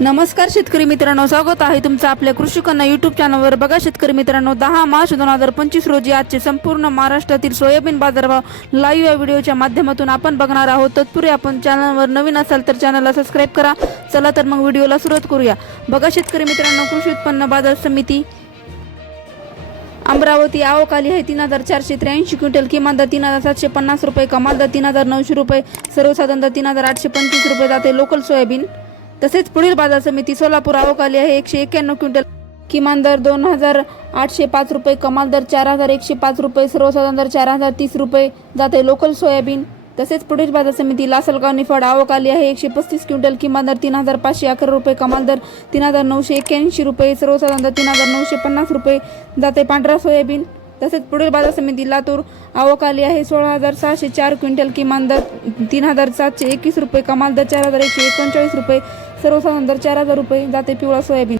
नमस्कार शेतकरी मित्रांनो स्वागत आहे तुमचं आपल्या कृषी कन्या युट्यूब चॅनलवर बघा शेतकरी मित्रांनो दहा मार्च दोन हजार पंचवीस रोजी आजचे संपूर्ण महाराष्ट्रातील सोयाबीन बाजारभाव लाईव्ह या व्हिडिओच्या माध्यमातून आपण बघणार आहोत. तत्पूर्वी आपण चॅनलवर नवीन असाल तर चॅनलला सबस्क्राईब करा. चला तर मग व्हिडिओला सुरुवात करूया. बघा शेतकरी मित्रांनो कृषी उत्पन्न बाजार समिती अमरावती आवक आली आहे तीन हजार चारशे त्र्याऐंशी क्विंटल. किमान दर तीन हजार सातशे पन्नास रुपये कमाल दर तीन हजार नऊशे रुपये सर्वसाधारण दर तीन हजार आठशे पंचवीस रुपये जाते लोकल सोयाबीन. तसेच पुढील बाजार समिती सोलापूर आवक आली आहे. एकशे एक्क्याण्णव क्विंटल किमान दर दोन हजार आठशे पाच रुपये कमाल दर चार हजार एकशे पाच रुपये सर्वसाधारण दर चार हजार तीस रुपये जाते लोकल सोयाबीन. तसेच पुढील बाजार समिती लासलगाव निफाड आवक आली आहे. एकशे पस्तीस क्विंटल किमान दर तीन हजार पाचशे अकरा रुपये कमाल दर तीन हजार नऊशे एक्क्याऐंशी रुपये सर्वसाधारण दर तीन हजार नऊशे पन्नास रुपये जाते पांढरा सोयाबीन. तसेच पुढील बाजार समिती लातूर आवक आली आहे. सोळा हजार सहाशे चार क्विंटल किमान दर तीन हजार सातशे एकवीस रुपये कमाल दर चार हजार एकशे एकोणचाळीस रुपये सर्वसाधारण दर चार हजार रुपये जाते पिवळा सोयाबीन.